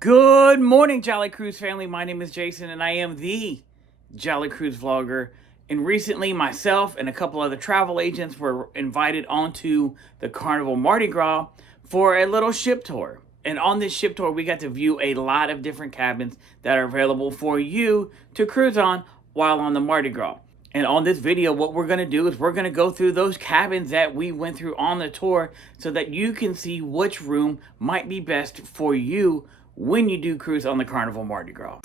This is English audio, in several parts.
Good morning, Jolly Cruise family. My name is Jason, and I am the Jolly Cruise vlogger. And recently, myself and a couple other travel agents were invited onto the Carnival Mardi Gras for a little ship tour. And on this ship tour, we got to view a lot of different cabins that are available for you to cruise on while on the Mardi Gras. And on this video, what we're going to do is we're going to go through those cabins that we went through on the tour so that you can see which room might be best for you when you do cruise on the Carnival Mardi Gras.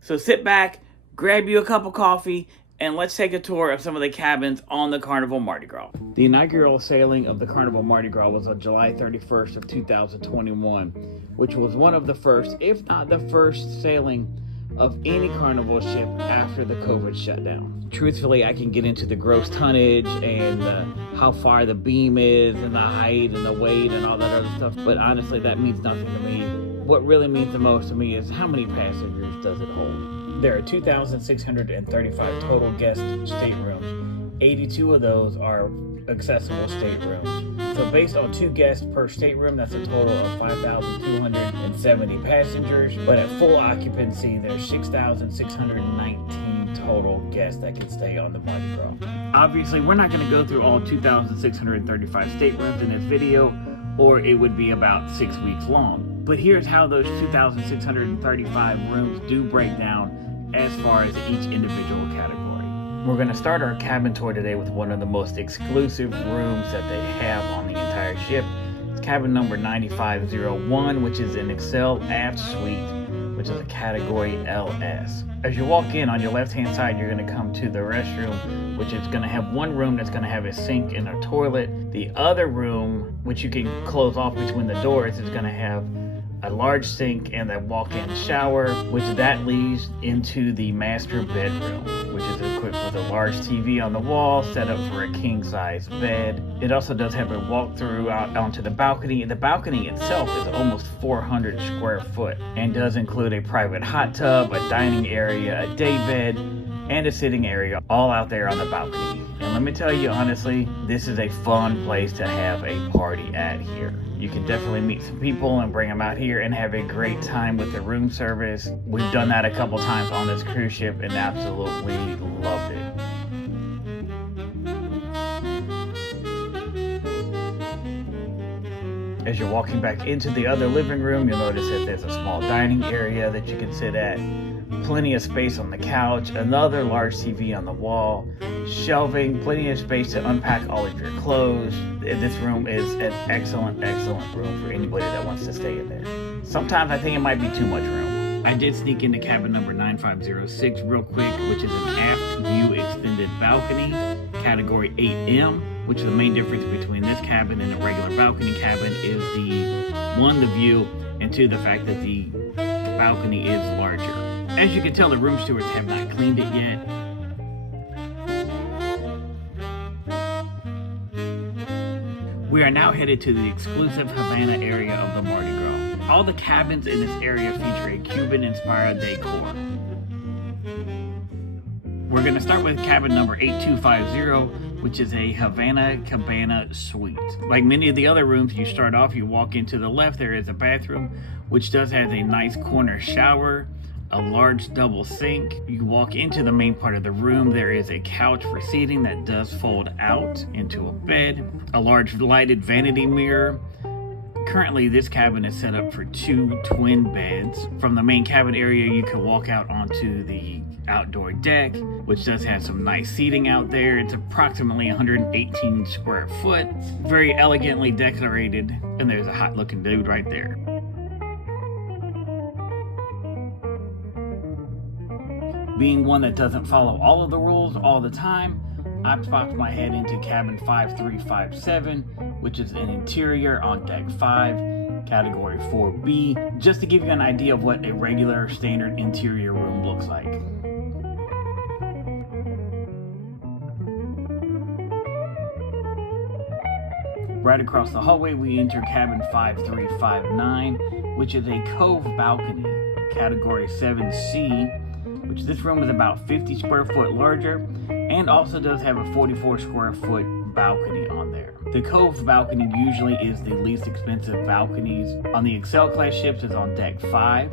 So sit back, grab you a cup of coffee, and let's take a tour of some of the cabins on the Carnival Mardi Gras. The inaugural sailing of the Carnival Mardi Gras was on July 31st of 2021, which was one of the first, if not the first, sailing of any Carnival ship after the COVID shutdown. Truthfully, I can get into the gross tonnage and how far the beam is and the height and the weight and all that other stuff, but honestly, that means nothing to me. What really means the most to me is how many passengers does it hold? There are 2,635 total guest staterooms. 82 of those are accessible staterooms. So based on 2 guests per stateroom, that's a total of 5,270 passengers. But at full occupancy, there's 6,619 total guests that can stay on the Mardi Gras. Obviously, we're not going to go through all 2,635 staterooms in this video, or it would be about 6 weeks long. But here's how those 2,635 rooms do break down as far as each individual category. We're going to start our cabin tour today with one of the most exclusive rooms that they have on the entire ship. It's cabin number 9501, which is an Excel Aft Suite, which is a category LS. As you walk in, on your left-hand side, you're going to come to the restroom, which is going to have one room that's going to have a sink and a toilet. The other room, which you can close off between the doors, is going to have a large sink and a walk-in shower, which that leads into the master bedroom, which is equipped with a large TV on the wall, set up for a king-size bed. It also does have a walk-through out onto the balcony. The balcony itself is almost 400 square foot and does include a private hot tub, a dining area, a day bed, and a sitting area all out there on the balcony. And let me tell you honestly, this is a fun place to have a party at here. You can definitely meet some people and bring them out here and have a great time with the room service. We've done that a couple times on this cruise ship and absolutely loved it. As you're walking back into the other living room, you'll notice that there's a small dining area that you can sit at. Plenty of space on the couch, another large TV on the wall, shelving, plenty of space to unpack all of your clothes. This room is an excellent room for anybody that wants to stay in there. Sometimes I think it might be too much room. I did sneak into cabin number 9506 real quick, which is an aft view extended balcony, category 8M, which is the main difference between this cabin and a regular balcony cabin is the view, and 2, the fact that the balcony is larger. As you can tell, the room stewards have not cleaned it yet. We are now headed to the exclusive Havana area of the Mardi Gras. All the cabins in this area feature a Cuban-inspired decor. We're going to start with cabin number 8250, which is a Havana Cabana Suite. Like many of the other rooms, you start off, you walk into the left, there is a bathroom, which does have a nice corner shower, a large double sink. You walk into the main part of the room, there is a couch for seating that does fold out into a bed, a large lighted vanity mirror. Currently, this cabin is set up for 2 twin beds. From the main cabin area, you can walk out onto the outdoor deck, which does have some nice seating out there. It's approximately 118 square foot, very elegantly decorated, and there's a hot looking dude right there. Being one that doesn't follow all of the rules all the time, I've popped my head into cabin 5357, which is an interior on deck 5, category 4B, just to give you an idea of what a regular standard interior room looks like. Right across the hallway, we enter cabin 5359, which is a cove balcony, category 7C, which this room is about 50 square foot larger and also does have a 44 square foot balcony on there. The cove balcony usually is the least expensive balconies. On the Excel class ships, it's on deck 5.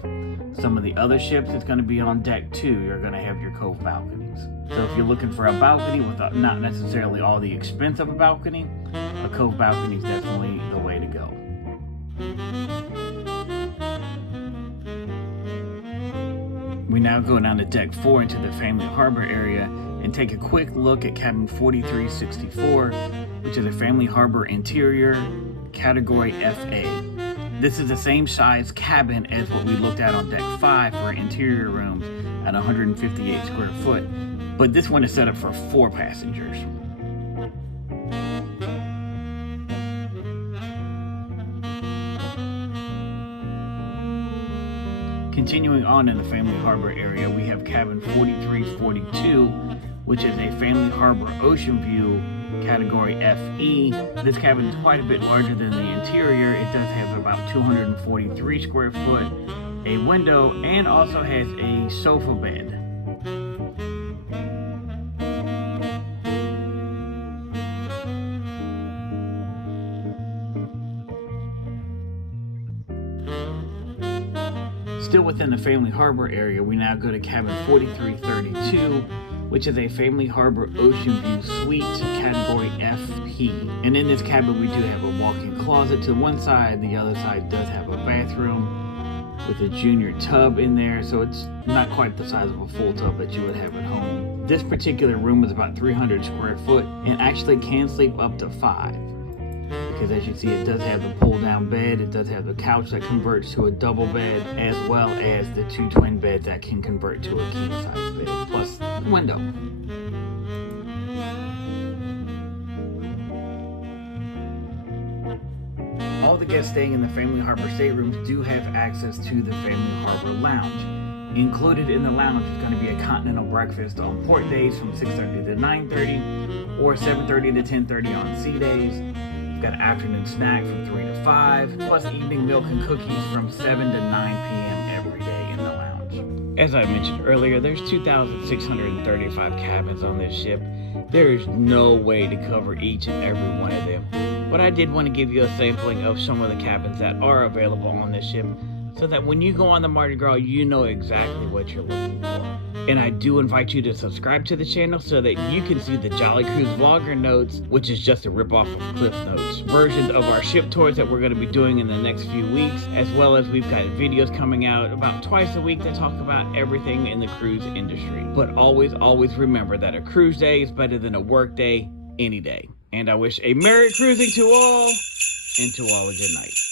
Some of the other ships, it's going to be on deck 2. You're going to have your cove balconies. So if you're looking for a balcony with not necessarily all the expense of a balcony, a cove balcony is definitely the way to go. We now go down to deck 4 into the family harbor area and take a quick look at cabin 4364, which is a family harbor interior, category FA. This is the same size cabin as what we looked at on deck 5 for interior rooms at 158 square foot, but this one is set up for 4 passengers. Continuing on in the family harbor area, we have cabin 4342, which is a family harbor ocean view, category FE. This cabin is quite a bit larger than the interior. It does have about 243 square foot, a window, and also has a sofa bed. Still within the family harbor area, we now go to cabin 4332, which is a family harbor ocean view suite, category FP. And in this cabin, we do have a walk-in closet to one side. The other side does have a bathroom with a junior tub in there, so it's not quite the size of a full tub that you would have at home. This particular room is about 300 square foot and actually can sleep up to 5. Because as you see, it does have the pull-down bed, it does have the couch that converts to a double bed, as well as the 2 twin beds that can convert to a king-size bed, plus the window. All the guests staying in the Family Harbor staterooms do have access to the Family Harbor Lounge. Included in the lounge is going to be a continental breakfast on port days from 6:30 to 9:30, or 7:30 to 10:30 on sea days. Got an afternoon snack from 3 to 5, plus evening milk and cookies from 7 to 9 p.m. every day in the lounge. As I mentioned earlier, there's 2,635 cabins on this ship. There is no way to cover each and every one of them. But I did want to give you a sampling of some of the cabins that are available on this ship, so that when you go on the Mardi Gras, you know exactly what you're looking for. And I do invite you to subscribe to the channel so that you can see the Jolly Cruise Vlogger Notes, which is just a ripoff of Cliff Notes, versions of our ship tours that we're going to be doing in the next few weeks, as well as we've got videos coming out about twice a week that talk about everything in the cruise industry. But always, always remember that a cruise day is better than a work day any day. And I wish a Merry cruising to all, and to all a good night.